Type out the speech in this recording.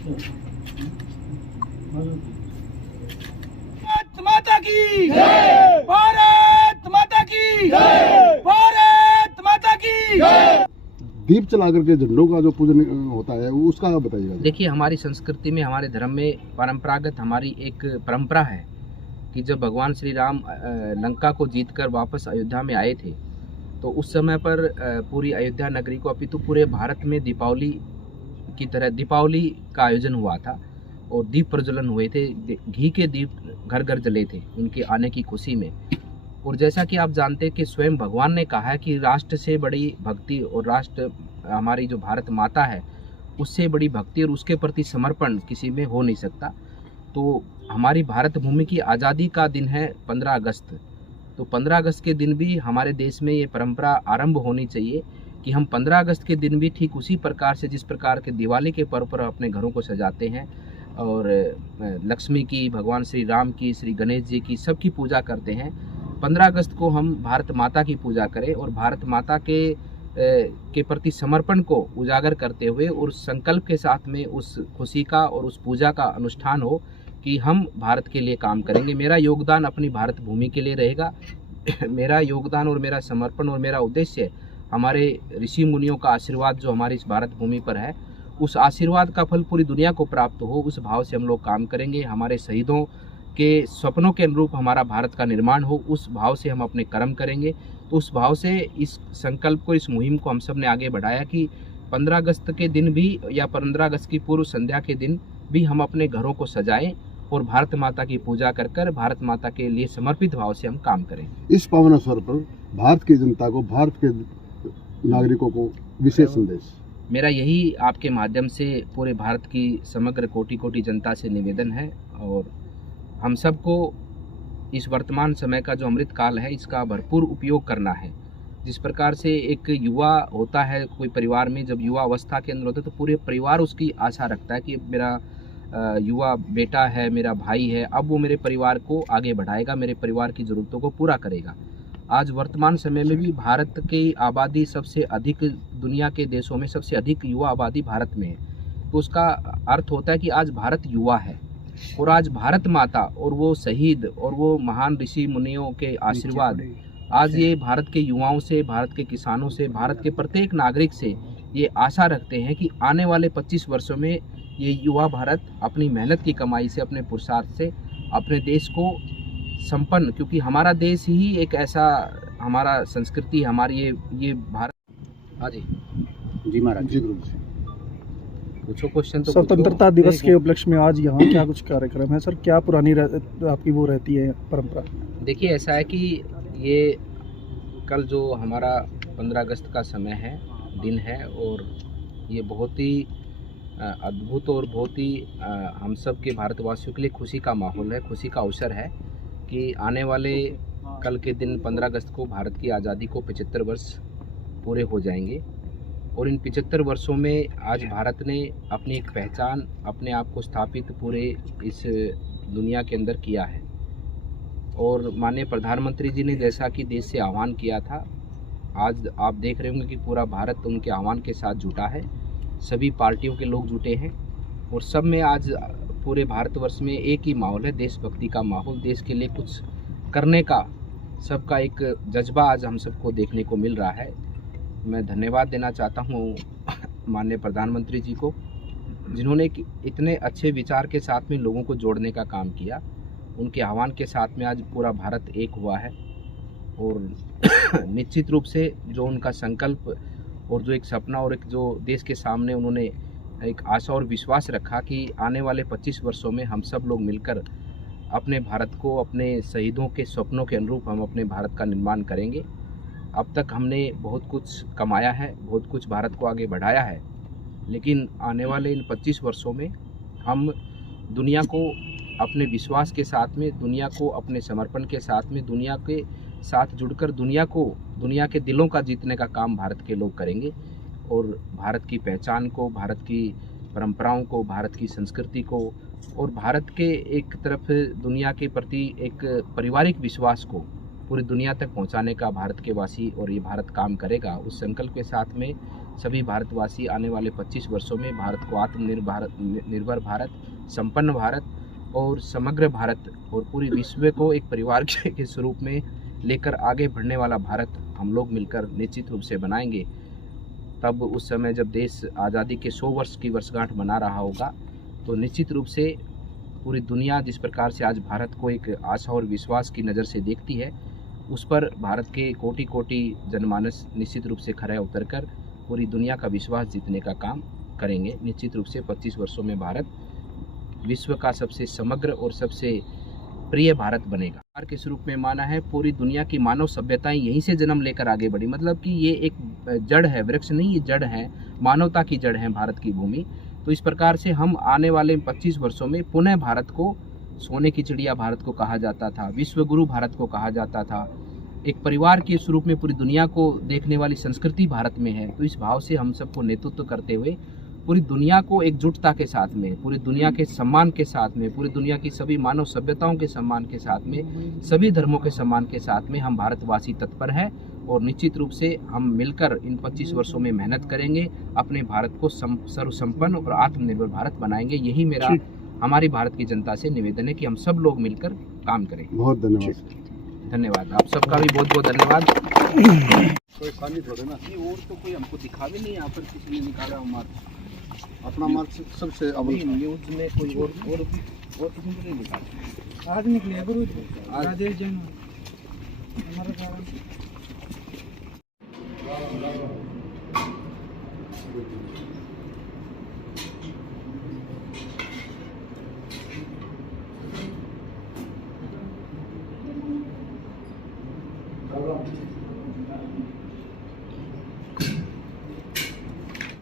भारत माता की जय, भारत माता की जय, भारत माता की जय। दीप जला करके झंडों का जो पूजन होता है वो उसका बताइएगा। देखिए, हमारी संस्कृति में, हमारे धर्म में परंपरागत हमारी एक परंपरा है कि जब भगवान श्री राम लंका को जीतकर वापस अयोध्या में आए थे, तो उस समय पर पूरी अयोध्या नगरी को, अपितु पूरे भारत में दीपावली की तरह दीपावली का आयोजन हुआ था और दीप प्रज्वलन हुए थे। घी के दीप घर घर जले थे उनके आने की खुशी में। और जैसा कि आप जानते हैं कि स्वयं भगवान ने कहा है कि राष्ट्र से बड़ी भक्ति और राष्ट्र हमारी जो भारत माता है उससे बड़ी भक्ति और उसके प्रति समर्पण किसी में हो नहीं सकता। तो हमारी भारत भूमि की आज़ादी का दिन है 15 अगस्त। तो 15 अगस्त के दिन भी हमारे देश में ये परंपरा आरंभ होनी चाहिए कि हम 15 अगस्त के दिन भी ठीक उसी प्रकार से, जिस प्रकार के दिवाली के पर्व पर अपने घरों को सजाते हैं और लक्ष्मी की, भगवान श्री राम की, श्री गणेश जी की, सबकी पूजा करते हैं, 15 अगस्त को हम भारत माता की पूजा करें और भारत माता के प्रति समर्पण को उजागर करते हुए और संकल्प के साथ में उस खुशी का और उस पूजा का अनुष्ठान हो कि हम भारत के लिए काम करेंगे। मेरा योगदान अपनी भारत भूमि के लिए रहेगा। मेरा योगदान और मेरा समर्पण और मेरा उद्देश्य हमारे ऋषि मुनियों का आशीर्वाद जो हमारी इस भारत भूमि पर है, उस आशीर्वाद का फल पूरी दुनिया को प्राप्त हो, उस भाव से हम लोग काम करेंगे। हमारे शहीदों के स्वप्नों के अनुरूप हमारा भारत का निर्माण हो, उस भाव से हम अपने कर्म करेंगे। तो उस भाव से इस संकल्प को, इस मुहिम को हम सब ने आगे बढ़ाया कि 15 अगस्त के दिन भी या 15 अगस्त की पूर्व संध्या के दिन भी हम अपने घरों को सजाएं और भारत माता की पूजा कर कर भारत माता के लिए समर्पित भाव से हम काम करें। इस पावन अवसर पर भारत की जनता को, भारत के नागरिकों को विशेष संदेश। मेरा यही आपके माध्यम से पूरे भारत की समग्र कोटि कोटि जनता से निवेदन है और हम सबको इस वर्तमान समय का जो अमृत काल है इसका भरपूर उपयोग करना है। जिस प्रकार से एक युवा होता है कोई परिवार में, जब युवा अवस्था के अंदर होता है तो पूरे परिवार उसकी आशा रखता है कि मेरा युवा बेटा है, मेरा भाई है, अब वो मेरे परिवार को आगे बढ़ाएगा, मेरे परिवार की ज़रूरतों को पूरा करेगा। आज वर्तमान समय में भी भारत की आबादी सबसे अधिक, दुनिया के देशों में सबसे अधिक युवा आबादी भारत में है। तो उसका अर्थ होता है कि आज भारत युवा है और आज भारत माता और वो शहीद और वो महान ऋषि मुनियों के आशीर्वाद आज ये भारत के युवाओं से, भारत के किसानों से, भारत के प्रत्येक नागरिक से ये आशा रखते हैं कि आने वाले 25 वर्षों में ये युवा भारत अपनी मेहनत की कमाई से, अपने पुरुषार्थ से अपने देश को संपन्न, क्योंकि हमारा देश ही एक ऐसा, हमारा संस्कृति, हमारी ये भारत। हाँ जी महाराज जी गुरु जी, पूछो क्वेश्चन। तो स्वतंत्रता दिवस के उपलक्ष्य में आज यहाँ क्या कुछ कार्यक्रम है सर? क्या पुरानी आपकी वो रहती है परंपरा? देखिए, ऐसा है कि ये कल जो हमारा 15 अगस्त का समय है, दिन है, और ये बहुत ही अद्भुत और बहुत ही हम सब के भारतवासियों के लिए खुशी का माहौल है, खुशी का अवसर है कि आने वाले कल के दिन 15 अगस्त को भारत की आज़ादी को 75 वर्ष पूरे हो जाएंगे और इन 75 वर्षों में आज भारत ने अपनी एक पहचान, अपने आप को स्थापित पूरे इस दुनिया के अंदर किया है। और माननीय प्रधानमंत्री जी ने जैसा कि देश से आह्वान किया था, आज आप देख रहे होंगे कि पूरा भारत उनके आह्वान के साथ जुटा है, सभी पार्टियों के लोग जुटे हैं और सब में आज पूरे भारतवर्ष में एक ही माहौल है, देशभक्ति का माहौल, देश के लिए कुछ करने का सबका एक जज्बा आज हम सबको देखने को मिल रहा है। मैं धन्यवाद देना चाहता हूँ माननीय प्रधानमंत्री जी को, जिन्होंने इतने अच्छे विचार के साथ में लोगों को जोड़ने का काम किया। उनके आह्वान के साथ में आज पूरा भारत एक हुआ है और निश्चित रूप से जो उनका संकल्प और जो एक सपना और एक जो देश के सामने उन्होंने एक आशा और विश्वास रखा कि आने वाले 25 वर्षों में हम सब लोग मिलकर अपने भारत को, अपने शहीदों के स्वप्नों के अनुरूप हम अपने भारत का निर्माण करेंगे। अब तक हमने बहुत कुछ कमाया है, बहुत कुछ भारत को आगे बढ़ाया है, लेकिन आने वाले इन 25 वर्षों में हम दुनिया को अपने विश्वास के साथ में, दुनिया को अपने समर्पण के साथ में, दुनिया के साथ जुड़कर दुनिया के दिलों का जीतने का काम भारत के लोग करेंगे और भारत की पहचान को, भारत की परंपराओं को, भारत की संस्कृति को और भारत के एक तरफ दुनिया के प्रति एक पारिवारिक विश्वास को पूरी दुनिया तक पहुंचाने का भारत के वासी और ये भारत काम करेगा। उस संकल्प के साथ में सभी भारतवासी आने वाले 25 वर्षों में भारत को आत्मनिर्भर भारत, संपन्न भारत और समग्र भारत और पूरी विश्व को एक परिवार के स्वरूप में लेकर आगे बढ़ने वाला भारत हम लोग मिलकर निश्चित रूप से बनाएंगे। तब उस समय जब देश आज़ादी के 100 वर्ष की वर्षगांठ मना रहा होगा, तो निश्चित रूप से पूरी दुनिया जिस प्रकार से आज भारत को एक आशा और विश्वास की नज़र से देखती है, उस पर भारत के कोटि कोटि जनमानस निश्चित रूप से खरा उतरकर पूरी दुनिया का विश्वास जीतने का काम करेंगे। निश्चित रूप से 25 वर्षों में भारत विश्व का सबसे समग्र और सबसे प्रिय भारत बनेगा। परिवार के स्वरूप में माना है, पूरी दुनिया की मानव सभ्यताएं यहीं से जन्म लेकर आगे बढ़ी। मतलब कि ये एक जड़ है, वृक्ष नहीं, ये जड़ है, मानवता की जड़ है भारत की भूमि। तो इस प्रकार से हम आने वाले 25 वर्षों में पुनः भारत को सोने की चिड़िया भारत को कहा जाता था, विश्व गुरु भारत को कहा जाता था, एक परिवार के स्वरूप में पूरी दुनिया को देखने वाली संस्कृति भारत में है। तो इस भाव से हम सबको नेतृत्व करते हुए पूरी दुनिया को एकजुटता के साथ में, पूरी दुनिया के सम्मान के साथ में, पूरी दुनिया की सभी मानव सभ्यताओं के सम्मान के साथ में, सभी धर्मों के सम्मान के साथ में हम भारतवासी तत्पर हैं। और निश्चित रूप से हम मिलकर इन 25 वर्षों में मेहनत करेंगे, अपने भारत को सर्वसंपन्न और आत्मनिर्भर भारत बनाएंगे। यही मेरा हमारी भारत की जनता से निवेदन है कि हम सब लोग मिलकर काम करें। बहुत धन्यवाद। धन्यवाद, आप सबका भी बहुत बहुत धन्यवाद। कोई पानी थोड़े ना, और तो कोई हमको दिखा भी नहीं, यहाँ पर किसी ने निकाला मार्च, अपना मार्च सबसे अव्वल था। न्यूज में कोई और किसी को नहीं निकाला। आज निकले गुरु जी, राजेश जैन हमारा